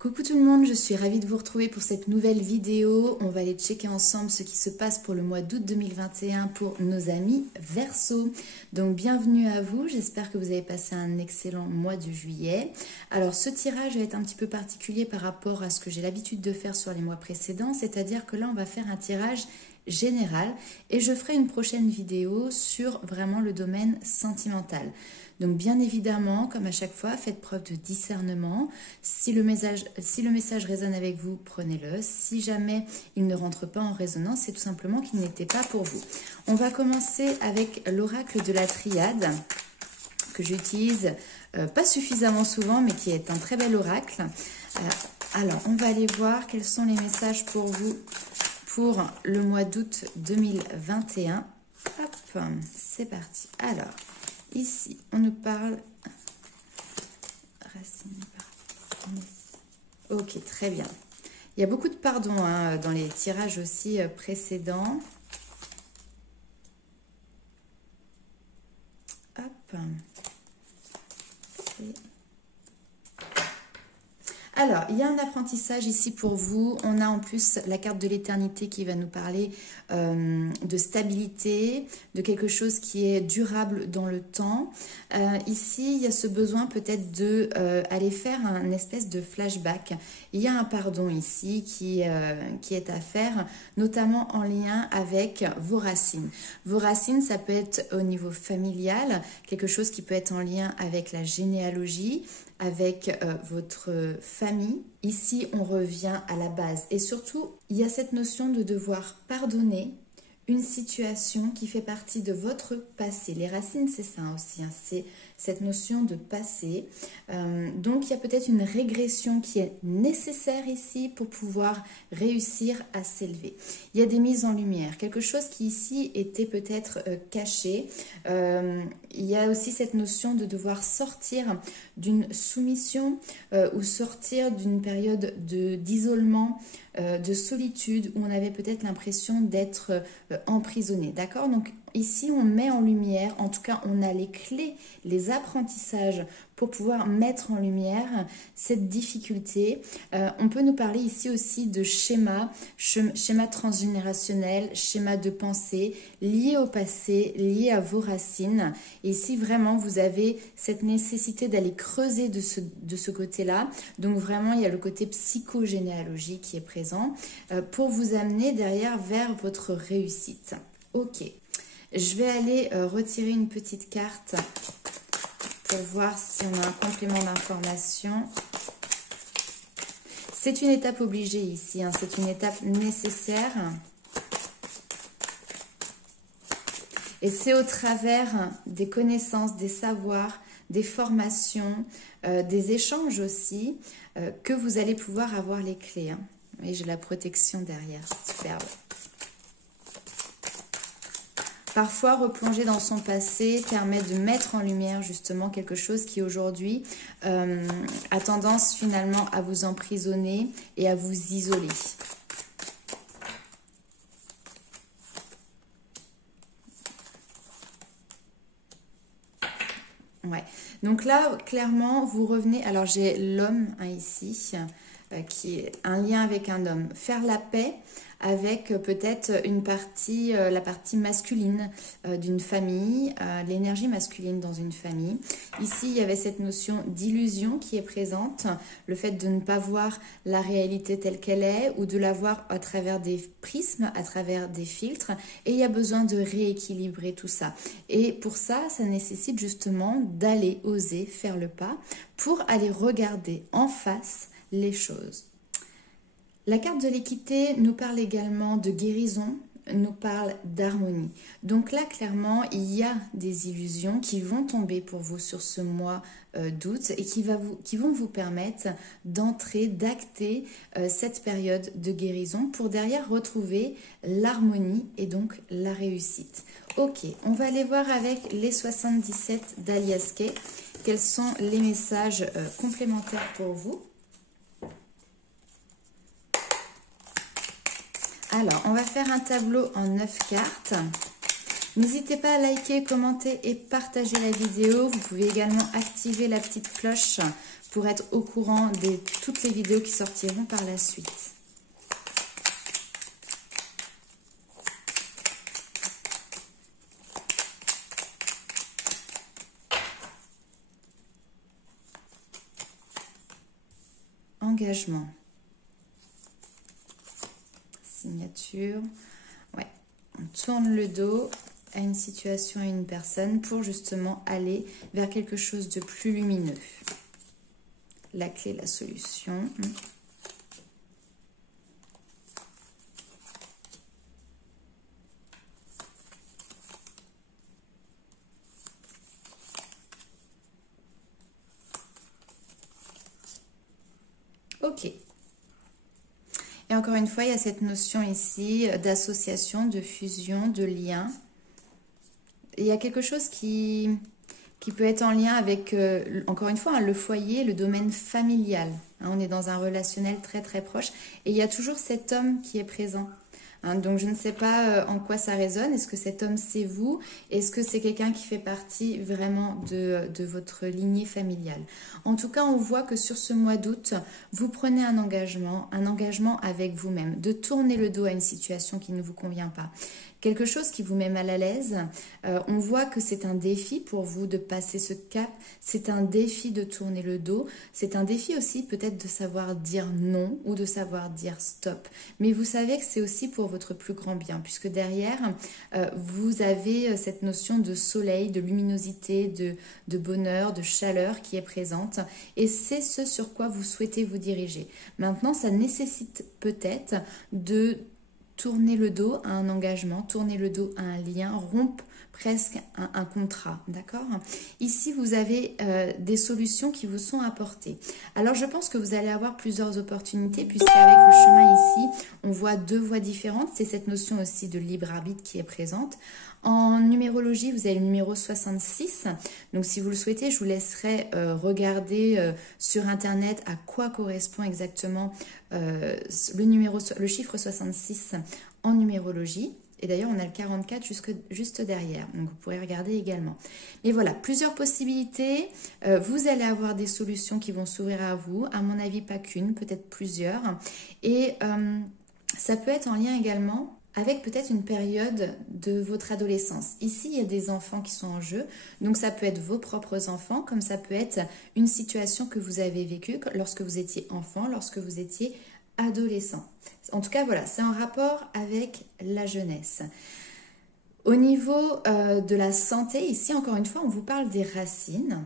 Coucou tout le monde, je suis ravie de vous retrouver pour cette nouvelle vidéo. On va aller checker ensemble ce qui se passe pour le mois d'août 2021 pour nos amis Verseau. Donc bienvenue à vous, j'espère que vous avez passé un excellent mois de juillet. Alors ce tirage va être un petit peu particulier par rapport à ce que j'ai l'habitude de faire sur les mois précédents, c'est-à-dire que là on va faire un tirage général et je ferai une prochaine vidéo sur vraiment le domaine sentimental. Donc bien évidemment, comme à chaque fois, faites preuve de discernement. Si le message résonne avec vous, prenez-le. Si jamais il ne rentre pas en résonance, c'est tout simplement qu'il n'était pas pour vous. On va commencer avec l'oracle de la triade que j'utilise pas suffisamment souvent, mais qui est un très bel oracle. Alors, on va aller voir quels sont les messages pour vous pour le mois d'août 2021. Hop, c'est parti. Alors, ici, on nous parle... Racine, ok, très bien. Il y a beaucoup de pardon hein, dans les tirages aussi précédents. Hop. Et... Alors, il y a un apprentissage ici pour vous. On a en plus la carte de l'éternité qui va nous parler de stabilité, de quelque chose qui est durable dans le temps. Ici, il y a ce besoin peut-être de aller faire un espèce de flashback. Il y a un pardon ici qui est à faire, notamment en lien avec vos racines. Vos racines, ça peut être au niveau familial, quelque chose qui peut être en lien avec la généalogie, avec votre famille. Ici, on revient à la base. Et surtout, il y a cette notion de devoir pardonner une situation qui fait partie de votre passé. Les racines, c'est ça aussi, hein, c'est cette notion de passé. Donc, il y a peut-être une régression qui est nécessaire ici pour pouvoir réussir à s'élever. Il y a des mises en lumière, quelque chose qui ici était peut-être caché. Il y a aussi cette notion de devoir sortir d'une soumission ou sortir d'une période d'isolement, de solitude où on avait peut-être l'impression d'être emprisonné, d'accord? Donc ici on met en lumière, en tout cas on a les clés, les apprentissages pour pouvoir mettre en lumière cette difficulté. On peut nous parler ici aussi de schéma transgénérationnel, schéma de pensée lié au passé, lié à vos racines. Et ici vraiment vous avez cette nécessité d'aller creuser de ce côté-là. Donc vraiment il y a le côté psychogénéalogie qui est présent pour vous amener derrière vers votre réussite. Ok, je vais aller retirer une petite carte pour voir si on a un complément d'information. C'est une étape obligée ici, hein, c'est une étape nécessaire. Et c'est au travers des connaissances, des savoirs, des formations, des échanges aussi, que vous allez pouvoir avoir les clés. Hein. Et j'ai la protection derrière, c'est superbe. Parfois, replonger dans son passé permet de mettre en lumière justement quelque chose qui aujourd'hui a tendance finalement à vous emprisonner et à vous isoler. Ouais. Donc là, clairement, vous revenez... Alors, j'ai l'homme hein, ici, qui est un lien avec un homme. Faire la paix avec peut-être une partie, la partie masculine d'une famille, l'énergie masculine dans une famille. Ici, il y avait cette notion d'illusion qui est présente, le fait de ne pas voir la réalité telle qu'elle est ou de la voir à travers des prismes, à travers des filtres. Et il y a besoin de rééquilibrer tout ça. Et pour ça, ça nécessite justement d'aller oser faire le pas pour aller regarder en face les choses. La carte de l'équité nous parle également de guérison, nous parle d'harmonie. Donc là, clairement, il y a des illusions qui vont tomber pour vous sur ce mois d'août et qui vont vous permettre d'entrer, d'acter cette période de guérison pour derrière retrouver l'harmonie et donc la réussite. Ok, on va aller voir avec les 77 d'Alias Kay quels sont les messages complémentaires pour vous. Alors, on va faire un tableau en 9 cartes. N'hésitez pas à liker, commenter et partager la vidéo. Vous pouvez également activer la petite cloche pour être au courant de toutes les vidéos qui sortiront par la suite. Engagement. Signature. Ouais. On tourne le dos à une situation, à une personne pour justement aller vers quelque chose de plus lumineux. La clé, la solution. Ok. Et encore une fois, il y a cette notion ici d'association, de fusion, de lien. Il y a quelque chose qui peut être en lien avec, encore une fois, hein, le foyer, le domaine familial. Hein, on est dans un relationnel très très proche. Et il y a toujours cet homme qui est présent. Hein, donc je ne sais pas en quoi ça résonne. Est-ce que cet homme c'est vous? Est-ce que c'est quelqu'un qui fait partie vraiment de votre lignée familiale? En tout cas, on voit que sur ce mois d'août, vous prenez un engagement avec vous-même, de tourner le dos à une situation qui ne vous convient pas. Quelque chose qui vous met mal à l'aise. On voit que c'est un défi pour vous de passer ce cap. C'est un défi de tourner le dos. C'est un défi aussi peut-être de savoir dire non ou de savoir dire stop. Mais vous savez que c'est aussi pour votre plus grand bien, puisque derrière, vous avez cette notion de soleil, de luminosité, de bonheur, de chaleur qui est présente. Et c'est ce sur quoi vous souhaitez vous diriger. Maintenant, ça nécessite peut-être de tourner le dos à un engagement, tourner le dos à un lien, rompre presque un contrat, d'accord? Ici, vous avez des solutions qui vous sont apportées. Alors, je pense que vous allez avoir plusieurs opportunités, puisqu'avec le chemin ici, on voit deux voies différentes. C'est cette notion aussi de libre arbitre qui est présente. En numérologie, vous avez le numéro 66. Donc, si vous le souhaitez, je vous laisserai regarder sur Internet à quoi correspond exactement le chiffre 66 en numérologie. Et d'ailleurs, on a le 44 juste derrière. Donc, vous pourrez regarder également. Mais voilà, plusieurs possibilités. Vous allez avoir des solutions qui vont s'ouvrir à vous. À mon avis, pas qu'une, peut-être plusieurs. Et ça peut être en lien également avec peut-être une période de votre adolescence. Ici, il y a des enfants qui sont en jeu, donc ça peut être vos propres enfants, comme ça peut être une situation que vous avez vécue lorsque vous étiez enfant, lorsque vous étiez adolescent. En tout cas, voilà, c'est en rapport avec la jeunesse. Au niveau de la santé, ici, encore une fois, on vous parle des racines,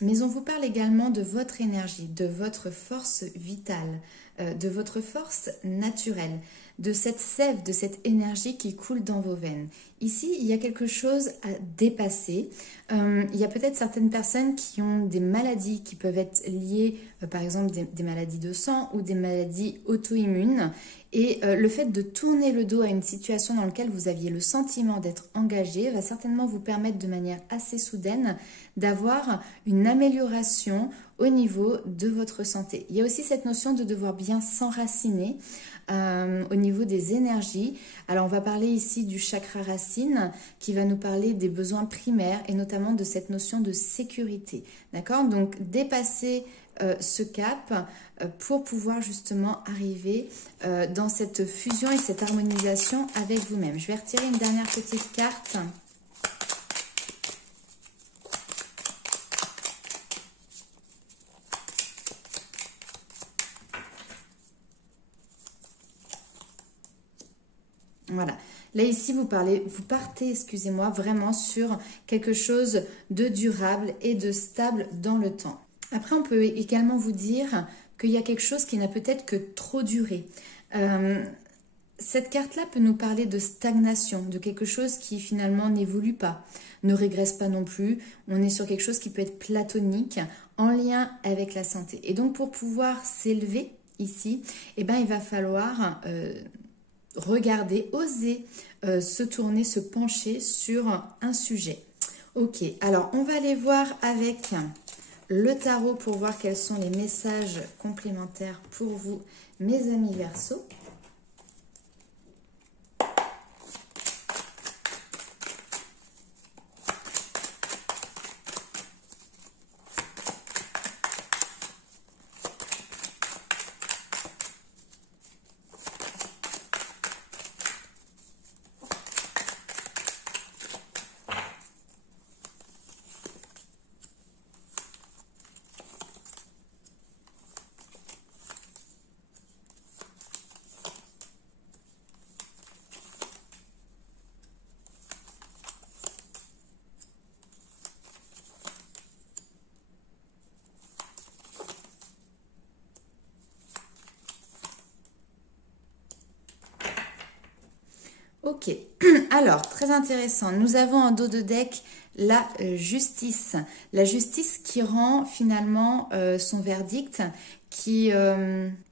mais on vous parle également de votre énergie, de votre force vitale, de votre force naturelle, de cette sève, de cette énergie qui coule dans vos veines. Ici, il y a quelque chose à dépasser. Il y a peut-être certaines personnes qui ont des maladies qui peuvent être liées, par exemple, des maladies de sang ou des maladies auto-immunes. Et le fait de tourner le dos à une situation dans laquelle vous aviez le sentiment d'être engagé va certainement vous permettre de manière assez soudaine d'avoir une amélioration au niveau de votre santé. Il y a aussi cette notion de devoir bien s'enraciner au niveau des énergies. Alors on va parler ici du chakra racine qui va nous parler des besoins primaires et notamment de cette notion de sécurité. D'accord? Donc dépasser ce cap pour pouvoir justement arriver dans cette fusion et cette harmonisation avec vous-même. Je vais retirer une dernière petite carte. Voilà. Là, ici, vous partez, excusez-moi, vraiment sur quelque chose de durable et de stable dans le temps. Après, on peut également vous dire qu'il y a quelque chose qui n'a peut-être que trop duré. Cette carte-là peut nous parler de stagnation, de quelque chose qui finalement n'évolue pas, ne régresse pas non plus. On est sur quelque chose qui peut être platonique, en lien avec la santé. Et donc, pour pouvoir s'élever ici, eh ben, il va falloir regarder, oser se tourner, se pencher sur un sujet. Ok, alors on va aller voir avec le tarot pour voir quels sont les messages complémentaires pour vous, mes amis Verseaux. Ok, alors très intéressant. Nous avons en dos de deck la justice. La justice qui rend finalement son verdict, qui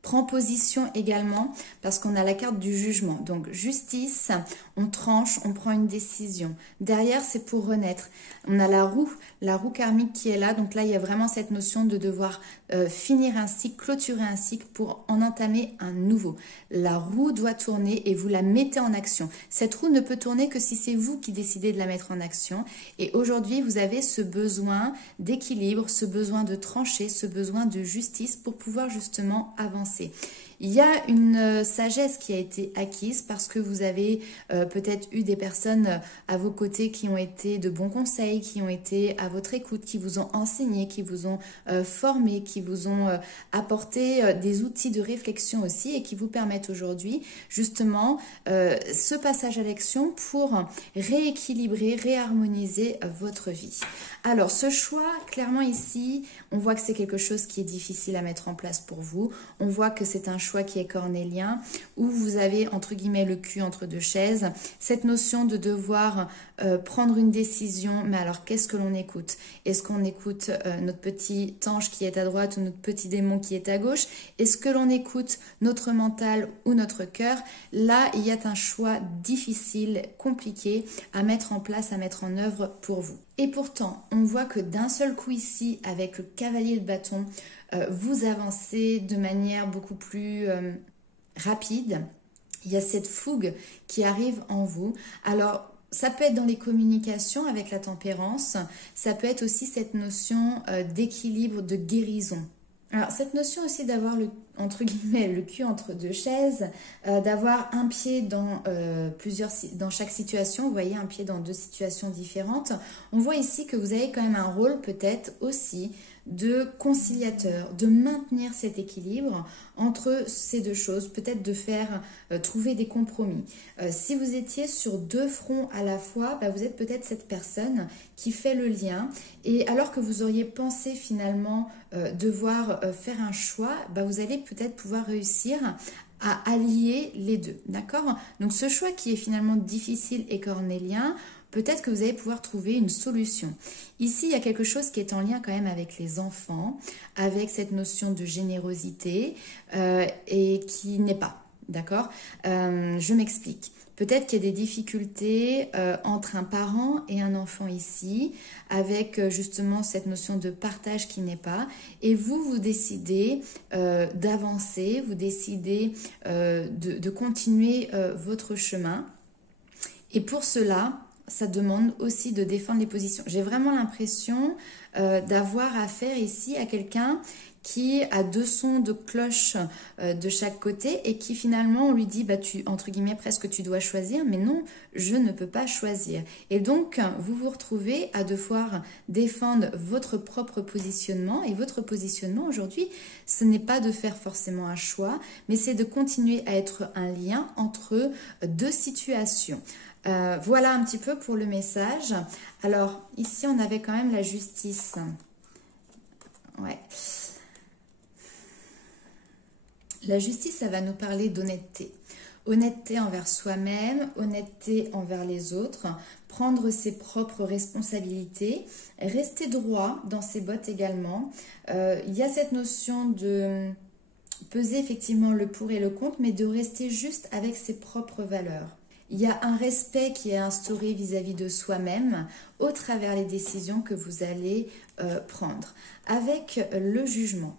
prend position également parce qu'on a la carte du jugement. Donc justice, on tranche, on prend une décision. Derrière, c'est pour renaître. On a la roue karmique qui est là. Donc là, il y a vraiment cette notion de devoir finir un cycle, clôturer un cycle pour en entamer un nouveau. La roue doit tourner et vous la mettez en action. Cette roue ne peut tourner que si c'est vous qui décidez de la mettre en action. Et aujourd'hui, vous avez ce besoin d'équilibre, ce besoin de trancher, ce besoin de justice pour pouvoir justement avancer. Il y a une sagesse qui a été acquise parce que vous avez peut-être eu des personnes à vos côtés qui ont été de bons conseils, qui ont été à votre écoute, qui vous ont enseigné, qui vous ont formé, qui vous ont apporté des outils de réflexion aussi et qui vous permettent aujourd'hui justement ce passage à l'action pour rééquilibrer, réharmoniser votre vie. Alors ce choix, clairement ici, on voit que c'est quelque chose qui est difficile à mettre en place pour vous. On voit que c'est un choix qui est cornélien, où vous avez entre guillemets le cul entre deux chaises. Cette notion de devoir prendre une décision, mais alors qu'est-ce que l'on écoute? Est-ce qu'on écoute notre petit ange qui est à droite ou notre petit démon qui est à gauche? Est-ce que l'on écoute notre mental ou notre cœur? Là, il y a un choix difficile, compliqué à mettre en place, à mettre en œuvre pour vous. Et pourtant, on voit que d'un seul coup ici, avec le cavalier de bâton, vous avancez de manière beaucoup plus rapide. Il y a cette fougue qui arrive en vous. Alors, ça peut être dans les communications avec la tempérance. Ça peut être aussi cette notion d'équilibre, de guérison. Alors, cette notion aussi d'avoir entre guillemets le cul entre deux chaises, d'avoir un pied dans dans chaque situation, vous voyez un pied dans deux situations différentes. On voit ici que vous avez quand même un rôle peut-être aussi de conciliateur, de maintenir cet équilibre entre ces deux choses, peut-être de faire trouver des compromis. Si vous étiez sur deux fronts à la fois, vous êtes peut-être cette personne qui fait le lien, et alors que vous auriez pensé finalement devoir faire un choix, vous allez peut-être pouvoir réussir à allier les deux, d'accord? Donc ce choix qui est finalement difficile et cornélien, peut-être que vous allez pouvoir trouver une solution. Ici, il y a quelque chose qui est en lien quand même avec les enfants, avec cette notion de générosité et qui n'est pas, d'accord? Je m'explique. Peut-être qu'il y a des difficultés entre un parent et un enfant ici, avec justement cette notion de partage qui n'est pas. Et vous décidez d'avancer, vous décidez de continuer votre chemin. Et pour cela, ça demande aussi de défendre les positions. J'ai vraiment l'impression d'avoir affaire ici à quelqu'un qui a deux sons de cloche de chaque côté et qui finalement on lui dit entre guillemets presque tu dois choisir, mais non, je ne peux pas choisir. Et donc vous vous retrouvez à devoir défendre votre propre positionnement, et votre positionnement aujourd'hui, ce n'est pas de faire forcément un choix, mais c'est de continuer à être un lien entre deux situations. Voilà un petit peu pour le message. Alors ici on avait quand même la justice. Ouais. La justice, ça va nous parler d'honnêteté. Honnêteté envers soi-même, honnêteté envers les autres, prendre ses propres responsabilités, rester droit dans ses bottes également. Il y a cette notion de peser effectivement le pour et le contre, mais de rester juste avec ses propres valeurs. Il y a un respect qui est instauré vis-à-vis de soi-même au travers des décisions que vous allez prendre. Avec le jugement.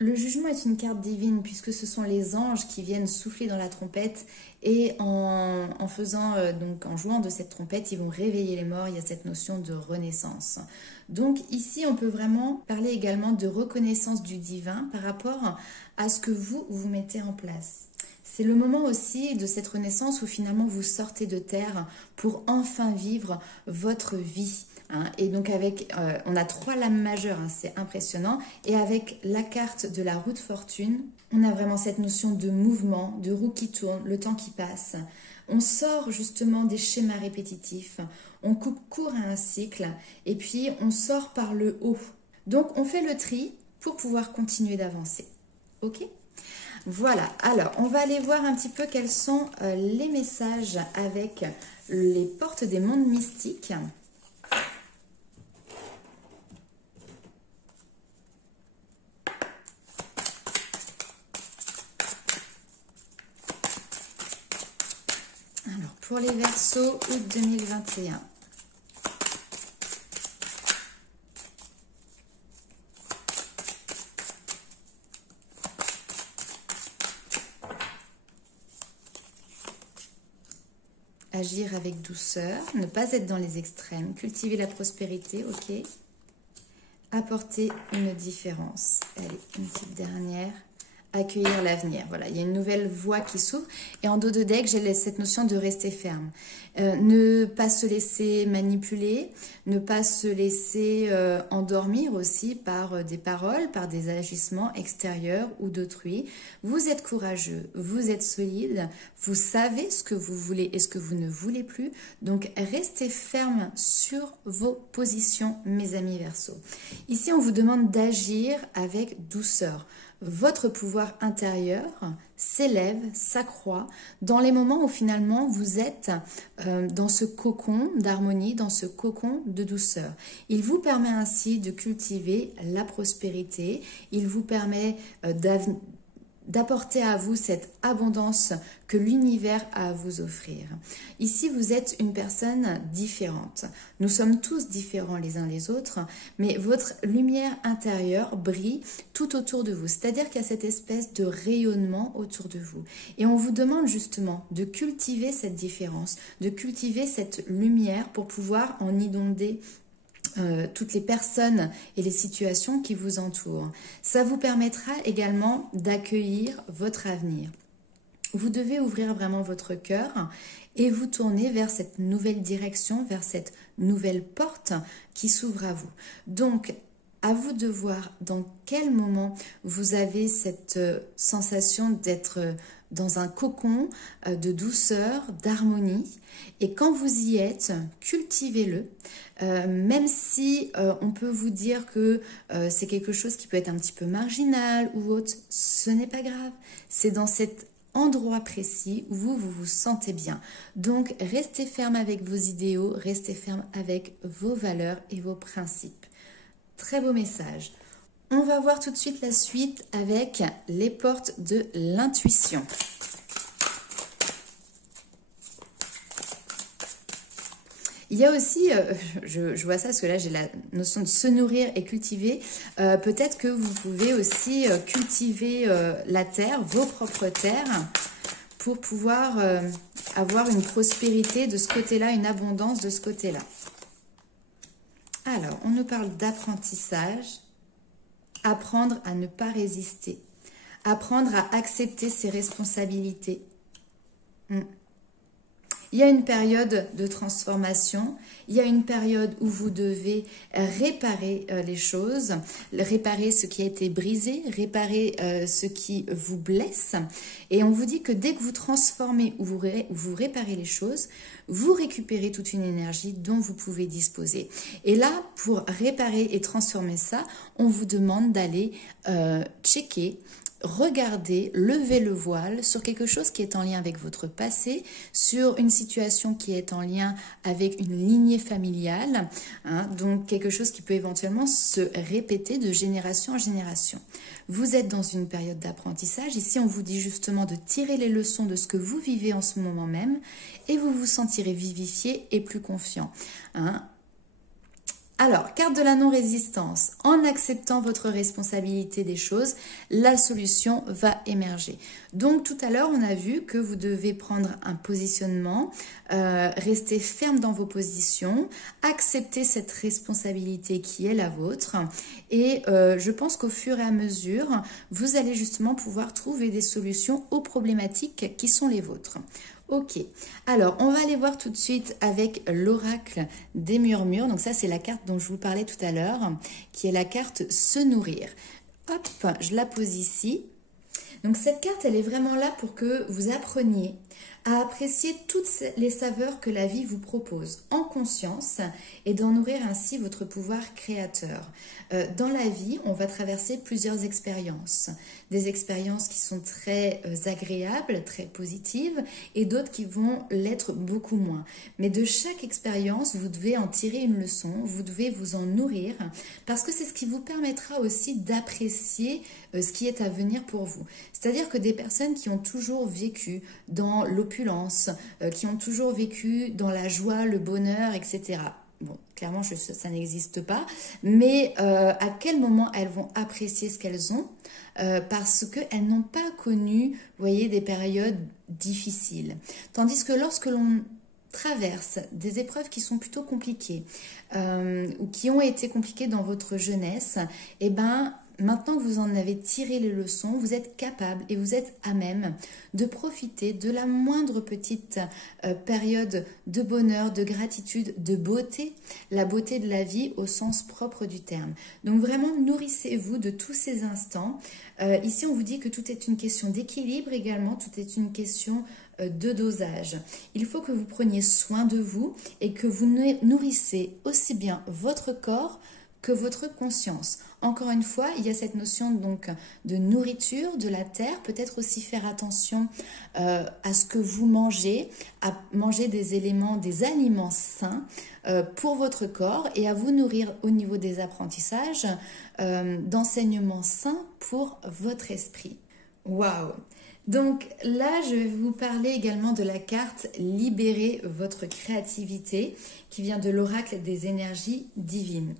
Le jugement est une carte divine puisque ce sont les anges qui viennent souffler dans la trompette et en jouant de cette trompette, ils vont réveiller les morts. Il y a cette notion de renaissance. Donc ici, on peut vraiment parler également de reconnaissance du divin par rapport à ce que vous mettez en place. C'est le moment aussi de cette renaissance où finalement vous sortez de terre pour enfin vivre votre vie. Et donc on a 3 lames majeures, c'est impressionnant. Et avec la carte de la roue de fortune, on a vraiment cette notion de mouvement, de roue qui tourne, le temps qui passe. On sort justement des schémas répétitifs, on coupe court à un cycle et puis on sort par le haut. Donc on fait le tri pour pouvoir continuer d'avancer. Ok ? Voilà, alors on va aller voir un petit peu quels sont les messages avec les portes des mondes mystiques. Alors pour les Verseaux, août 2021. Agir avec douceur, ne pas être dans les extrêmes, cultiver la prospérité, ok. Apporter une différence. Allez, une petite dernière. Accueillir l'avenir. Voilà, il y a une nouvelle voie qui s'ouvre. Et en dos de deck, j'ai cette notion de rester ferme. Ne pas se laisser manipuler, ne pas se laisser endormir aussi par des paroles, par des agissements extérieurs ou d'autrui. Vous êtes courageux, vous êtes solide, vous savez ce que vous voulez et ce que vous ne voulez plus. Donc, restez ferme sur vos positions, mes amis Verseaux. Ici, on vous demande d'agir avec douceur. Votre pouvoir intérieur s'élève, s'accroît dans les moments où finalement vous êtes dans ce cocon d'harmonie, dans ce cocon de douceur. Il vous permet ainsi de cultiver la prospérité, il vous permet d'apporter à vous cette abondance que l'univers a à vous offrir. Ici, vous êtes une personne différente. Nous sommes tous différents les uns les autres, mais votre lumière intérieure brille tout autour de vous. C'est-à-dire qu'il y a cette espèce de rayonnement autour de vous. Et on vous demande justement de cultiver cette différence, de cultiver cette lumière pour pouvoir en inonder toutes les personnes et les situations qui vous entourent. Ça vous permettra également d'accueillir votre avenir. Vous devez ouvrir vraiment votre cœur et vous tourner vers cette nouvelle direction, vers cette nouvelle porte qui s'ouvre à vous. Donc, à vous de voir dans quel moment vous avez cette sensation d'être dans un cocon de douceur, d'harmonie. Et quand vous y êtes, cultivez-le. Même si on peut vous dire que c'est quelque chose qui peut être un petit peu marginal ou autre, ce n'est pas grave. C'est dans cet endroit précis où vous vous sentez bien. Donc, restez ferme avec vos idéaux, restez ferme avec vos valeurs et vos principes. Très beau message. On va voir tout de suite la suite avec les portes de l'intuition. Il y a aussi, je vois ça parce que là j'ai la notion de se nourrir et cultiver. Peut-être que vous pouvez aussi cultiver la terre, vos propres terres, pour pouvoir avoir une prospérité de ce côté-là, une abondance de ce côté-là. Alors, on nous parle d'apprentissage, apprendre à ne pas résister, apprendre à accepter ses responsabilités. Il y a une période de transformation, il y a une période où vous devez réparer les choses, réparer ce qui a été brisé, réparer ce qui vous blesse. Et on vous dit que dès que vous transformez ou vous réparez les choses, vous récupérez toute une énergie dont vous pouvez disposer. Et là, pour réparer et transformer ça, on vous demande d'aller checker, regardez, levez le voile sur quelque chose qui est en lien avec votre passé, sur une situation qui est en lien avec une lignée familiale, hein, donc quelque chose qui peut éventuellement se répéter de génération en génération. Vous êtes dans une période d'apprentissage. Ici, on vous dit justement de tirer les leçons de ce que vous vivez en ce moment même et vous vous sentirez vivifié et plus confiant. Hein. Alors, carte de la non-résistance. En acceptant votre responsabilité des choses, la solution va émerger. Donc, tout à l'heure, on a vu que vous devez prendre un positionnement, rester ferme dans vos positions, accepter cette responsabilité qui est la vôtre. Et je pense qu'au fur et à mesure, vous allez justement pouvoir trouver des solutions aux problématiques qui sont les vôtres. Ok, alors on va aller voir tout de suite avec l'oracle des murmures. Donc ça, c'est la carte dont je vous parlais tout à l'heure, qui est la carte se nourrir. Hop, je la pose ici. Donc cette carte, elle est vraiment là pour que vous appreniez à apprécier toutes les saveurs que la vie vous propose en conscience et d'en nourrir ainsi votre pouvoir créateur. Dans la vie, on va traverser plusieurs expériences. Des expériences qui sont très agréables, très positives et d'autres qui vont l'être beaucoup moins. Mais de chaque expérience, vous devez en tirer une leçon, vous devez vous en nourrir parce que c'est ce qui vous permettra aussi d'apprécier ce qui est à venir pour vous. C'est-à-dire que des personnes qui ont toujours vécu dans l'opulence, qui ont toujours vécu dans la joie, le bonheur, etc. Bon, clairement, ça n'existe pas. Mais à quel moment elles vont apprécier ce qu'elles ont parce qu'elles n'ont pas connu, vous voyez, des périodes difficiles. Tandis que lorsque l'on traverse des épreuves qui sont plutôt compliquées ou qui ont été compliquées dans votre jeunesse, eh ben, maintenant que vous en avez tiré les leçons, vous êtes capable et vous êtes à même de profiter de la moindre petite période de bonheur, de gratitude, de beauté, la beauté de la vie au sens propre du terme. Donc vraiment, nourrissez-vous de tous ces instants. Ici, on vous dit que tout est une question d'équilibre également, tout est une question de dosage. Il faut que vous preniez soin de vous et que vous nourrissez aussi bien votre corps que votre conscience. Encore une fois, il y a cette notion donc de nourriture, de la terre, peut-être aussi faire attention à ce que vous mangez, à manger des éléments, des aliments sains pour votre corps et à vous nourrir au niveau des apprentissages d'enseignements sains pour votre esprit. Waouh! Donc là, je vais vous parler également de la carte « Libérez votre créativité » qui vient de l'oracle des énergies divines.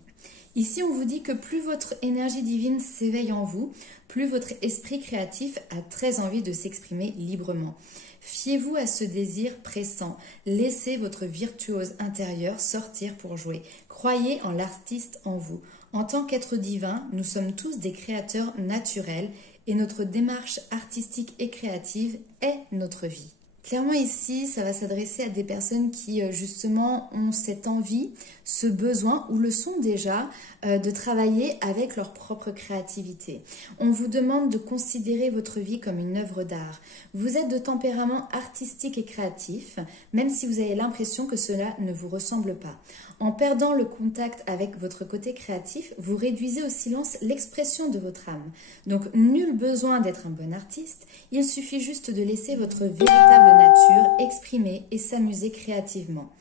Ici, on vous dit que plus votre énergie divine s'éveille en vous, plus votre esprit créatif a très envie de s'exprimer librement. Fiez-vous à ce désir pressant. Laissez votre virtuose intérieure sortir pour jouer. Croyez en l'artiste en vous. En tant qu'être divin, nous sommes tous des créateurs naturels et notre démarche artistique et créative est notre vie. Clairement ici, ça va s'adresser à des personnes qui justement ont cette envie, ce besoin ou le sont déjà de travailler avec leur propre créativité. On vous demande de considérer votre vie comme une œuvre d'art. Vous êtes de tempérament artistique et créatif, même si vous avez l'impression que cela ne vous ressemble pas. En perdant le contact avec votre côté créatif, vous réduisez au silence l'expression de votre âme. Donc nul besoin d'être un bon artiste, il suffit juste de laisser votre véritable nature exprimer et s'amuser créativement.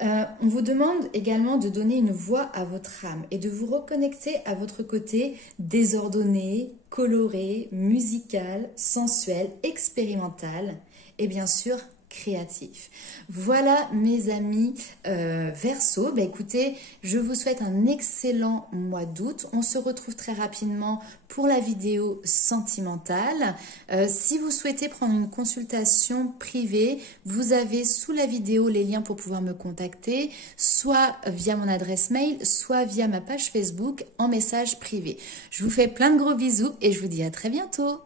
On vous demande également de donner une voix à votre âme et de vous reconnecter à votre côté désordonné, coloré, musical, sensuel, expérimental et bien sûr créatif. Voilà mes amis Verseau. Écoutez, je vous souhaite un excellent mois d'août. On se retrouve très rapidement pour la vidéo sentimentale. Si vous souhaitez prendre une consultation privée, vous avez sous la vidéo les liens pour pouvoir me contacter, soit via mon adresse mail, soit via ma page Facebook en message privé. Je vous fais plein de gros bisous et je vous dis à très bientôt.